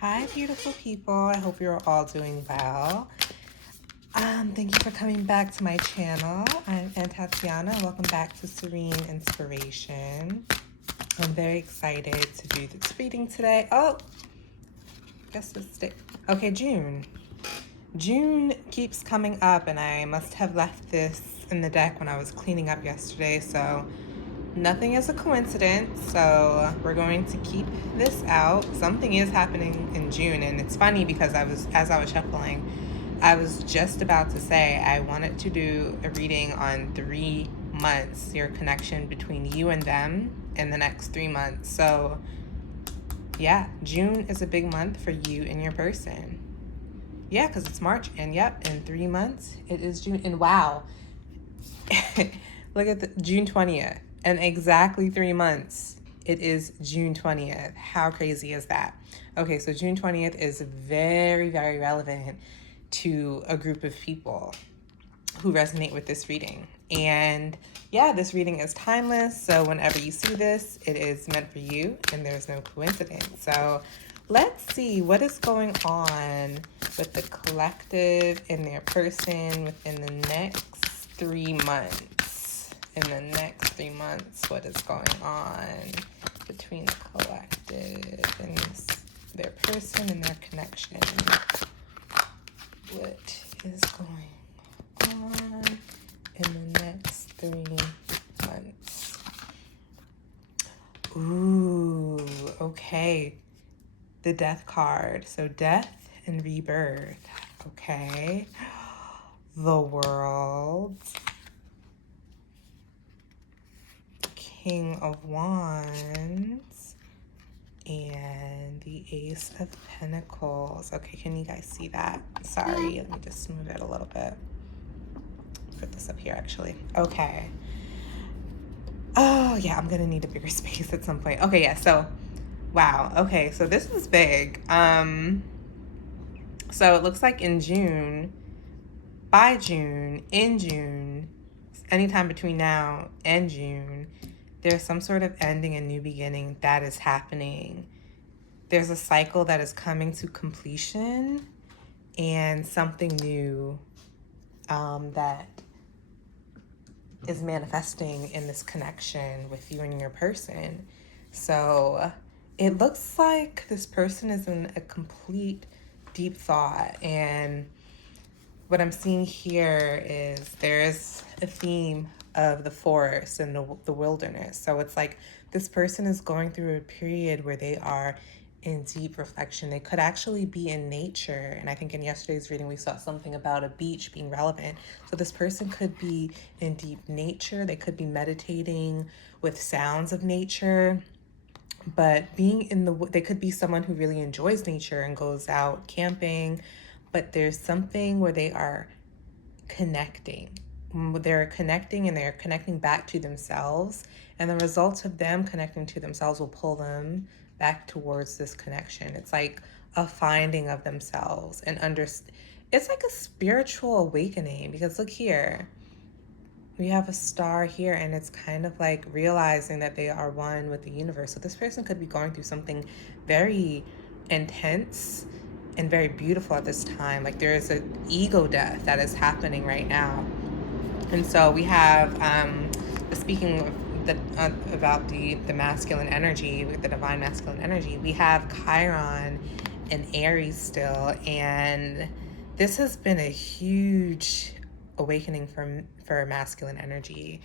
Hi, beautiful people. I hope you're all doing well. Thank you for coming back to my channel. I'm Aunt Tatiana. Welcome back to Serene Inspiration. I'm very excited to do this reading today. Oh, guess this day. Okay, June. June keeps coming up, and I must have left this in the deck when I was cleaning up yesterday, so nothing is a coincidence. So we're going to keep this out. Something is happening in June, and it's funny because as I was shuffling, I was just about to say I wanted to do a reading on 3 months, your connection between you and them in the next 3 months. So yeah, June is a big month for you and your person. Yeah, because it's March, and yep, in 3 months it is June. And wow, look at the June 20th, and exactly 3 months it is June 20th. How crazy is that? Okay, so June 20th is very, very relevant to a group of people who resonate with this reading. And yeah, this reading is timeless. So whenever you see this, it is meant for you, and there's no coincidence. So let's see what is going on with the collective and their person within the next 3 months. In the next 3 months, what is going on between the collective and their person and their connection? What is going on in the next 3 months? Ooh, okay. The death card. So death and rebirth. Okay. The world. King of Wands. And the Ace of Pentacles. Okay, can you guys see that? Sorry, let me just move it a little bit. Put this up here, actually. Okay. Oh, yeah, I'm gonna need a bigger space at some point. Okay, yeah, so, wow. Okay, so this is big. So it looks like in June, in June, anytime between now and June, there's some sort of ending and new beginning that is happening. There's a cycle that is coming to completion, and something new that is manifesting in this connection with you and your person. So it looks like this person is in a complete deep thought, and what I'm seeing here is there's a theme of the forest and the wilderness. So it's like this person is going through a period where they are in deep reflection. They could actually be in nature. And I think in yesterday's reading, we saw something about a beach being relevant. So this person could be in deep nature. They could be meditating with sounds of nature. But being in they could be someone who really enjoys nature and goes out camping. But there's something where they are connecting. They're connecting, and they're connecting back to themselves. And the results of them connecting to themselves will pull them back towards this connection. It's like a finding of themselves and it's like a spiritual awakening, because look here. We have a star here, and it's kind of like realizing that they are one with the universe. So this person could be going through something very intense and very beautiful at this time. Like there is an ego death that is happening right now. And so we have, speaking of about the masculine energy, the divine masculine energy, we have Chiron and Aries still. And this has been a huge awakening for masculine energy,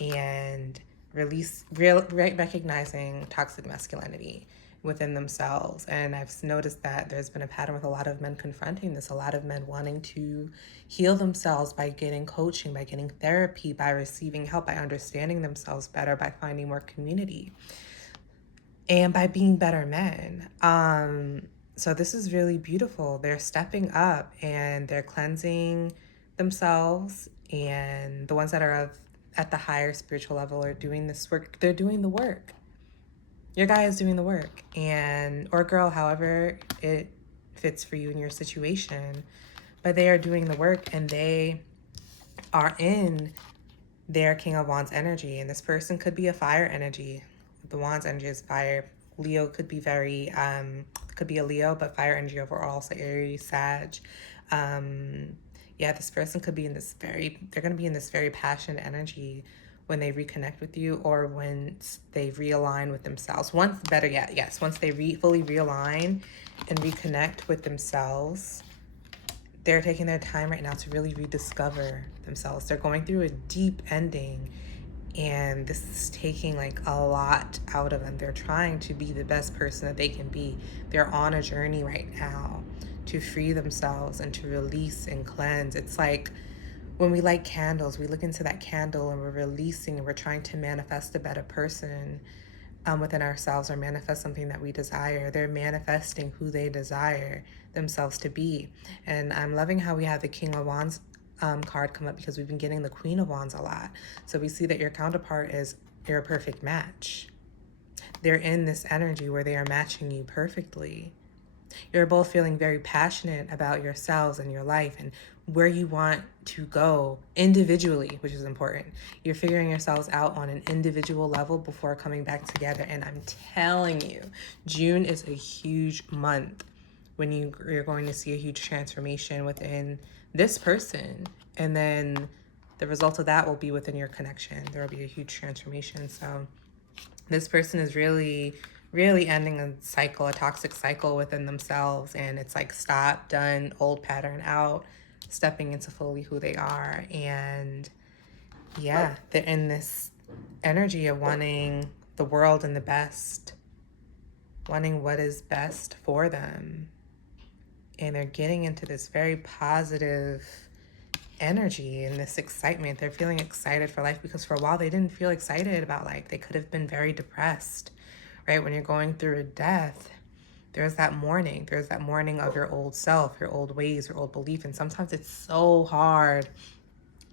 and recognizing toxic masculinity within themselves. And I've noticed that there's been a pattern with a lot of men confronting this, a lot of men wanting to heal themselves by getting coaching, by getting therapy, by receiving help, by understanding themselves better, by finding more community, and by being better men. So this is really beautiful. They're stepping up and they're cleansing themselves, and the ones that are at the higher spiritual level are doing this work. They're doing the work. Your guy is doing the work, or girl, however it fits for you in your situation, but they are doing the work, and they are in their King of Wands energy. And this person could be a fire energy. The Wands energy is fire. Leo could be very could be a Leo, but fire energy overall, so Aries, Sag. Yeah, this person could be in this they're going to be in this very passionate energy when they reconnect with you, or when they realign with themselves. Better yet, yes, once they fully realign and reconnect with themselves, they're taking their time right now to really rediscover themselves. They're going through a deep ending, and this is taking like a lot out of them. They're trying to be the best person that they can be. They're on a journey right now to free themselves and to release and cleanse. It's like when we light candles, we look into that candle and we're releasing, and we're trying to manifest a better person within ourselves, or manifest something that we desire. They're manifesting who they desire themselves to be. And I'm loving how we have the King of Wands card come up, because we've been getting the Queen of Wands a lot. So we see that your counterpart is your perfect match. They're in this energy where they are matching you perfectly. You're both feeling very passionate about yourselves and your life and where you want to go individually, which is important. You're figuring yourselves out on an individual level before coming back together. And I'm telling you, June is a huge month when you're going to see a huge transformation within this person. And then the result of that will be within your connection. There will be a huge transformation. So this person is really ending a cycle, a toxic cycle within themselves. And it's like, stop, done, old pattern out, stepping into fully who they are. And yeah, they're in this energy of wanting the world and the best, wanting what is best for them. And they're getting into this very positive energy and this excitement. They're feeling excited for life, because for a while they didn't feel excited about life. They could have been very depressed, right? When you're going through a death, there's that mourning. There's that mourning of your old self, your old ways, your old belief. And sometimes it's so hard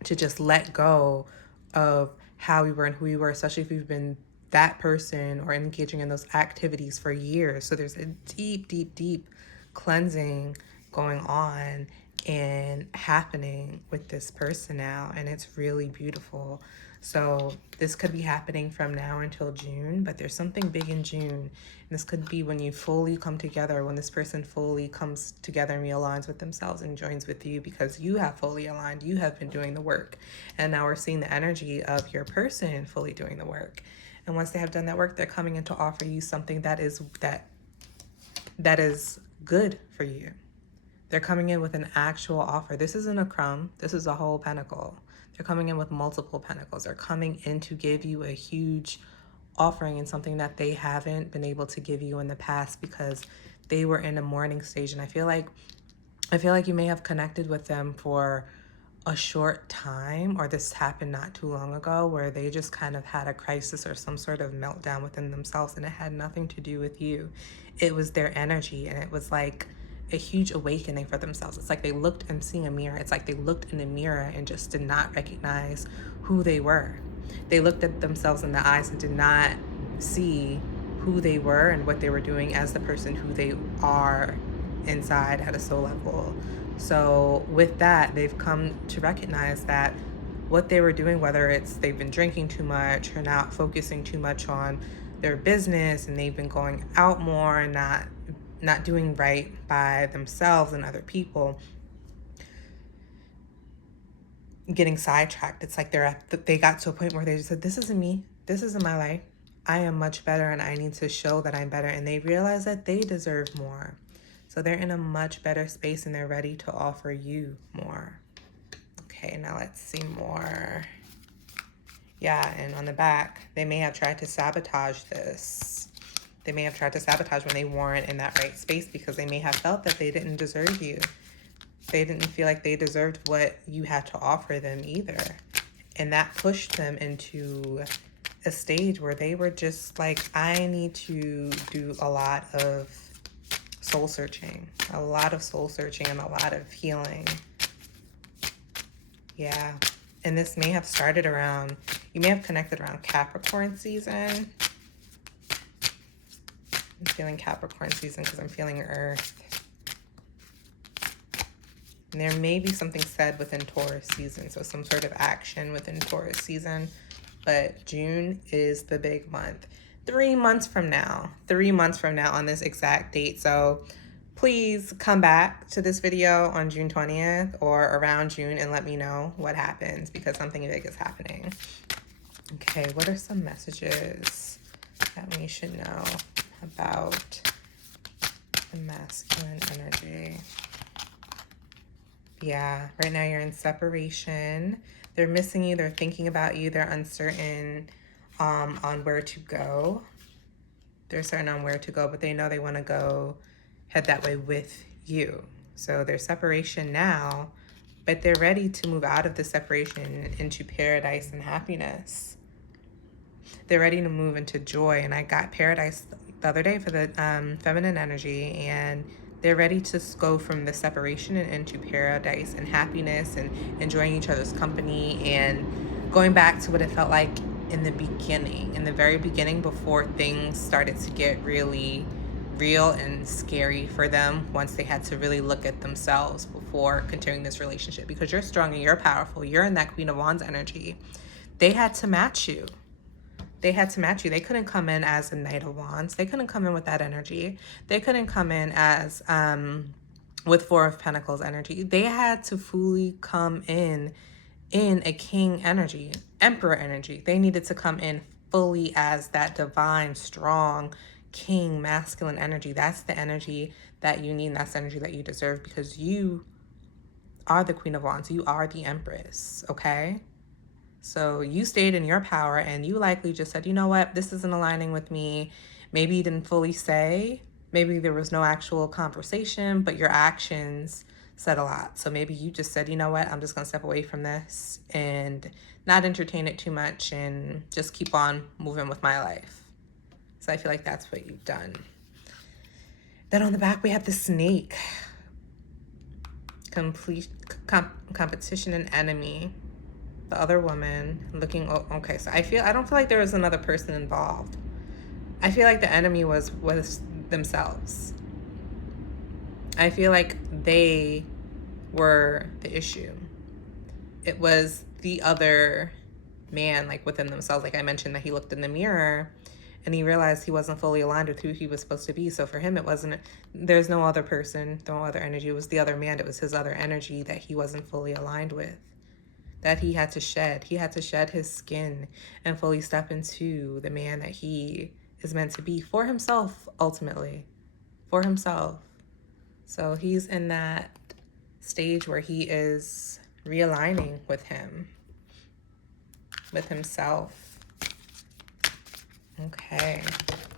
to just let go of how we were and who we were, especially if we've been that person or engaging in those activities for years. So there's a deep cleansing going on and happening with this person now, and it's really beautiful. So this could be happening from now until June, but there's something big in June. And this could be when you fully come together, when this person fully comes together and realigns with themselves and joins with you, because you have fully aligned, you have been doing the work. And now we're seeing the energy of your person fully doing the work. And once they have done that work, they're coming in to offer you something that is good for you. They're coming in with an actual offer. This isn't a crumb. This is a whole pentacle. They're coming in with multiple pentacles. They're coming in to give you a huge offering, and something that they haven't been able to give you in the past, because they were in a mourning stage. And I feel like you may have connected with them for a short time, or this happened not too long ago, where they just kind of had a crisis or some sort of meltdown within themselves, and it had nothing to do with you. It was their energy, and it was like a huge awakening for themselves. It's like they looked and seeing a mirror. It's like they looked in a mirror and just did not recognize who they were. They looked at themselves in the eyes and did not see who they were and what they were doing as the person who they are inside at a soul level. So with that, they've come to recognize that what they were doing, whether it's they've been drinking too much or not focusing too much on their business, and they've been going out more and not doing right by themselves and other people, getting sidetracked. It's like they got to a point where they just said, this isn't me. This isn't my life. I am much better, and I need to show that I'm better. And they realize that they deserve more. So they're in a much better space, and they're ready to offer you more. Okay, now let's see more. Yeah, and on the back, they may have tried to sabotage this. They may have tried to sabotage when they weren't in that right space, because they may have felt that they didn't deserve you. They didn't feel like they deserved what you had to offer them either. And that pushed them into a stage where they were just like, I need to do a lot of soul searching and a lot of healing. Yeah. And this may have started around, you may have connected around Capricorn season. I'm feeling Capricorn season because I'm feeling Earth. And there may be something said within Taurus season, so some sort of action within Taurus season. But June is the big month. 3 months from now. 3 months from now on this exact date. So please come back to this video on June 20th or around June and let me know what happens, because something big is happening. Okay, what are some messages that we should know about the masculine energy? Yeah, right now you're in separation. They're missing you. They're thinking about you. They're uncertain on where to go. They're certain on where to go, but they know they want to go head that way with you. So there's separation now, but they're ready to move out of the separation into paradise and happiness. They're ready to move into joy. And I got paradise the other day for the feminine energy, and they're ready to go from the separation and into paradise and happiness and enjoying each other's company and going back to what it felt like in the beginning, in the very beginning, before things started to get really real and scary for them, once they had to really look at themselves before continuing this relationship. Because you're strong and you're powerful. You're in that Queen of Wands energy. They had to match you. They had to match you. They couldn't come in as a Knight of Wands. They couldn't come in with that energy. They couldn't come in as with Four of Pentacles energy. They had to fully come in a King energy, Emperor energy. They needed to come in fully as that divine, strong King masculine energy. That's the energy that you need. And that's the energy that you deserve, because you are the Queen of Wands. You are the Empress, okay? So you stayed in your power, and you likely just said, you know what, this isn't aligning with me. Maybe you didn't fully say, maybe there was no actual conversation, but your actions said a lot. So maybe you just said, you know what, I'm just gonna step away from this and not entertain it too much and just keep on moving with my life. So I feel like that's what you've done. Then on the back, we have the snake. Competition and enemy. The other woman looking, okay, so I don't feel like there was another person involved. I feel like the enemy was themselves. I feel like they were the issue. It was the other man, like within themselves. Like I mentioned, that he looked in the mirror and he realized he wasn't fully aligned with who he was supposed to be. So for him, it wasn't, there's no other person, no other energy. It was the other man. It was his other energy that he wasn't fully aligned with, that he had to shed. He had to shed his skin and fully step into the man that he is meant to be for himself, ultimately, for himself. So he's in that stage where he is realigning with himself. Okay.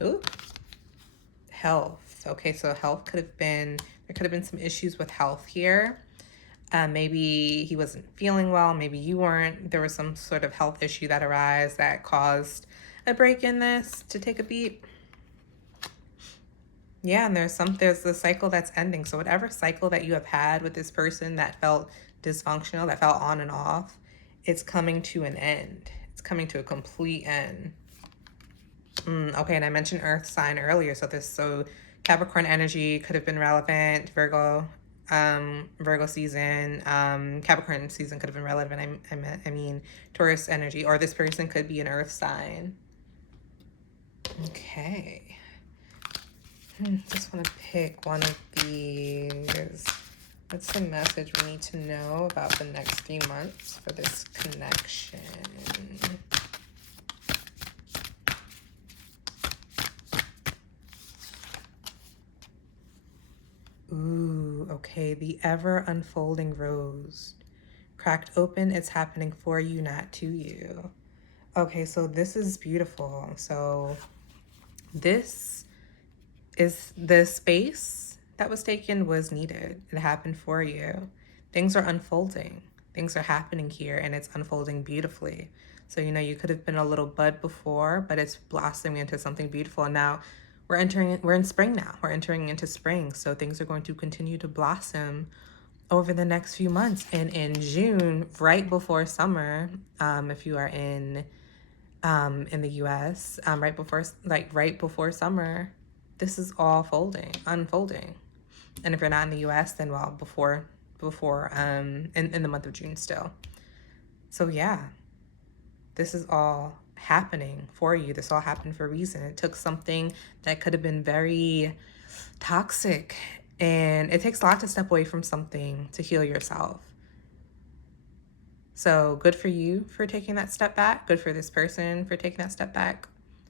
Ooh. Health. Okay, so health there could have been some issues with health here. Maybe he wasn't feeling well. Maybe you weren't. There was some sort of health issue that arose that caused a break in this to take a beat. Yeah, and there's the cycle that's ending. So whatever cycle that you have had with this person that felt dysfunctional, that felt on and off, it's coming to an end. It's coming to a complete end. Okay, and I mentioned Earth sign earlier. So Capricorn energy could have been relevant. Virgo season, Capricorn season could have been relevant. I mean Taurus energy, or this person could be an Earth sign. Okay. Just want to pick one of these. What's the message we need to know about the next 3 months for this connection? Ooh, okay. The ever unfolding rose. Cracked open, it's happening for you, not to you. Okay, so this is beautiful. So this is the space that was taken was needed. It happened for you. Things are unfolding. Things are happening here, and it's unfolding beautifully. So, you know, you could have been a little bud before, but it's blossoming into something beautiful. And now we're in spring now. We're entering into spring. So things are going to continue to blossom over the next few months. And in June, right before summer, if you are in the US, right before summer, this is all unfolding. And if you're not in the US, then well, before in the month of June still. So yeah, this is all happening for you. This all happened for a reason. It took something that could have been very toxic, and it takes a lot to step away from something to heal yourself. So good for you for taking that step back. Good for this person for taking that step back.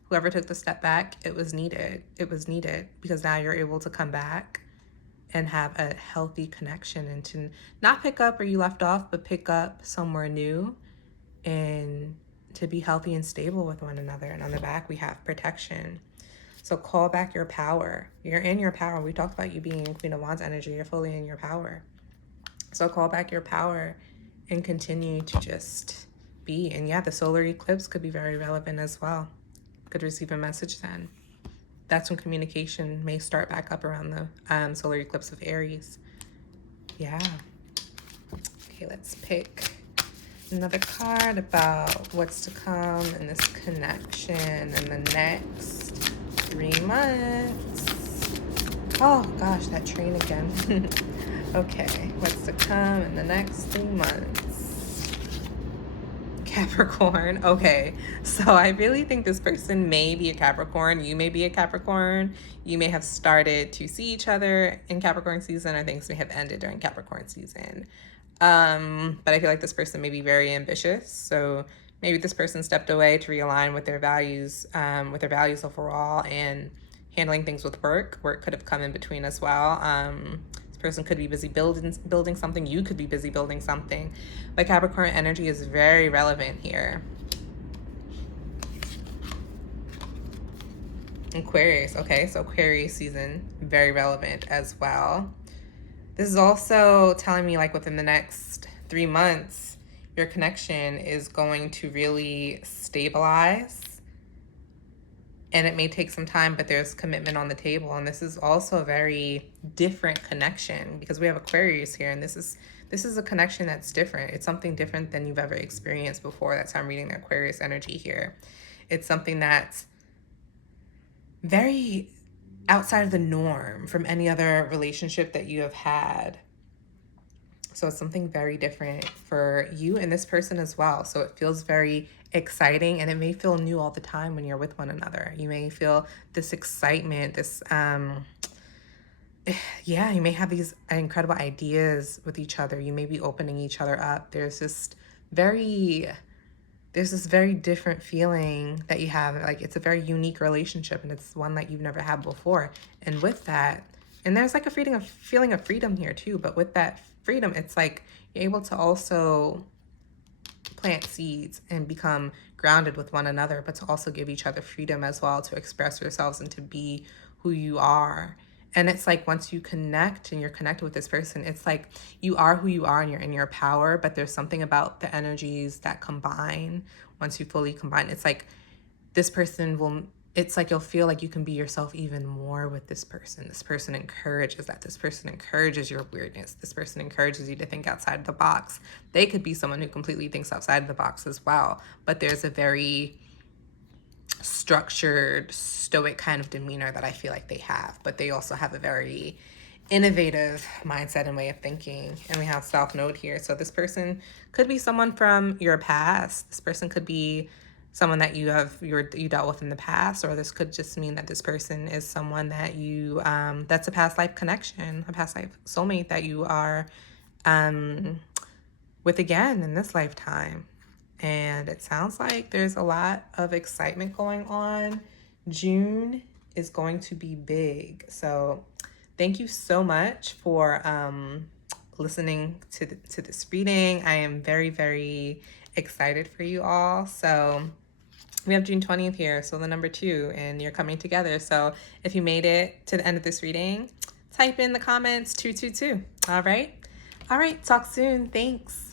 Whoever took the step back, it was needed. It was needed because now you're able to come back and have a healthy connection, and to not pick up where you left off, but pick up somewhere new, and to be healthy and stable with one another. And on the back, we have protection. So call back your power. You're in your power. We talked about you being in Queen of Wands energy. You're fully in your power. So call back your power and continue to just be. And yeah, the solar eclipse could be very relevant as well. Could receive a message then. That's when communication may start back up around the solar eclipse of Aries. Yeah. Okay, let's pick another card about what's to come in this connection in the next 3 months. Oh gosh, that train again. Okay, what's to come in the next 3 months? Capricorn. Okay, so I really think this person may be a Capricorn. You may be a Capricorn. You may have started to see each other in Capricorn season, or things may have ended during Capricorn season. But I feel like this person may be very ambitious. So maybe this person stepped away to realign with their values overall, and handling things with work. Work could have come in between as well. Person could be busy building something. You could be busy building something. But Capricorn energy is very relevant here. Aquarius. Okay, so Aquarius season, very relevant as well. This is also telling me like within the next 3 months, your connection is going to really stabilize. And it may take some time, but there's commitment on the table. And this is also a very different connection because we have Aquarius here. And this is a connection that's different. It's something different than you've ever experienced before. That's how I'm reading the Aquarius energy here. It's something that's very outside of the norm from any other relationship that you have had. So it's something very different for you and this person as well. So it feels very exciting, and it may feel new all the time when you're with one another. You may feel this excitement, this yeah, you may have these incredible ideas with each other. You may be opening each other up. There's this very different feeling that you have. Like, it's a very unique relationship, and it's one that you've never had before. And with that, and there's like a feeling of freedom here too. But with that freedom, it's like you're able to also plant seeds and become grounded with one another, but to also give each other freedom as well to express yourselves and to be who you are. And it's like once you connect and you're connected with this person, it's like you are who you are and you're in your power, but there's something about the energies that combine. Once you fully combine, it's like this person will, it's like you'll feel like you can be yourself even more with this person. This person encourages that. This person encourages your weirdness. This person encourages you to think outside the box. They could be someone who completely thinks outside of the box as well, but there's a very structured, stoic kind of demeanor that I feel like they have, but they also have a very innovative mindset and way of thinking. And we have South Node here. So this person could be someone from your past. This person could be someone that you dealt with in the past, or this could just mean that this person is someone that you that's a past life connection, a past life soulmate that you are with again in this lifetime. And it sounds like there's a lot of excitement going on. June is going to be big. So thank you so much for listening to this reading. I am very, very excited for you all. So we have June 20th here, so the number 2, and you're coming together. So if you made it to the end of this reading, type in the comments 222. All right. Talk soon. Thanks.